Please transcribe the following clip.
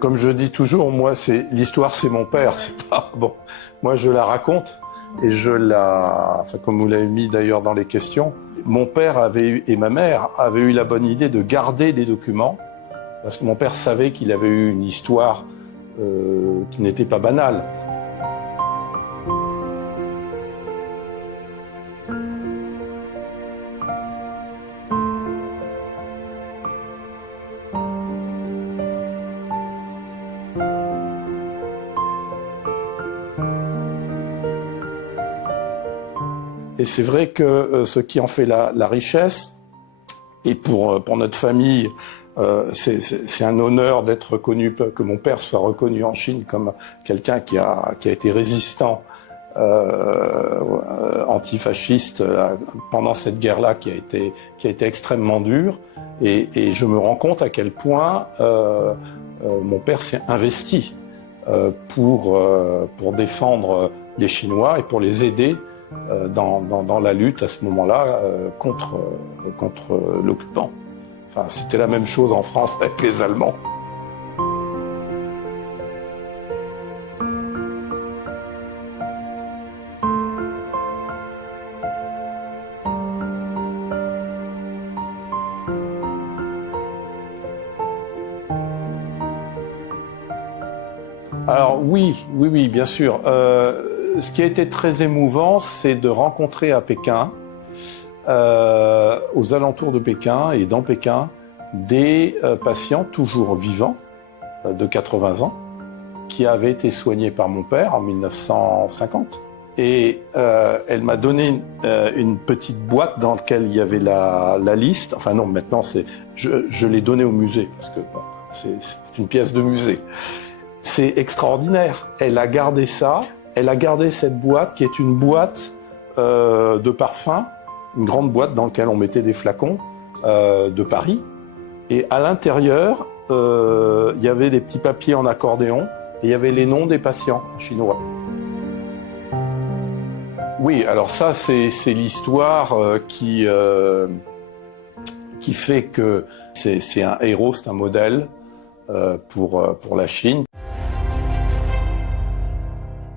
Comme je dis toujours, moi, l'histoire, c'est mon père. C'est pas bon. Moi, je la raconte et comme vous l'avez mis d'ailleurs dans les questions, mon père et ma mère avaient eu la bonne idée de garder des documents parce que mon père savait qu'il avait eu une histoire qui n'était pas banale. Et c'est vrai que ce qui en fait la richesse, et pour notre famille, c'est un honneur d'être reconnu, que mon père soit reconnu en Chine comme quelqu'un qui a été résistant antifasciste pendant cette guerre-là qui a été extrêmement dure. Et je me rends compte à quel point mon père s'est investi pour défendre les Chinois et pour les aider dans la lutte à ce moment-là contre l'occupant. Enfin, c'était la même chose en France avec les Allemands. Alors oui, bien sûr. Ce qui a été très émouvant, c'est de rencontrer à Pékin, aux alentours de Pékin et dans Pékin, des patients toujours vivants, de 80 ans, qui avaient été soignés par mon père en 1950. Et elle m'a donné une petite boîte dans laquelle il y avait la liste. Enfin non, maintenant je l'ai donnée au musée, parce que bon, c'est une pièce de musée. C'est extraordinaire. Elle a gardé ça. Elle a gardé cette boîte qui est une boîte de parfum, une grande boîte dans laquelle on mettait des flacons de Paris. Et à l'intérieur, il y avait des petits papiers en accordéon et il y avait les noms des patients en chinois. Oui, alors ça, c'est l'histoire qui fait que c'est un héros, c'est un modèle pour la Chine.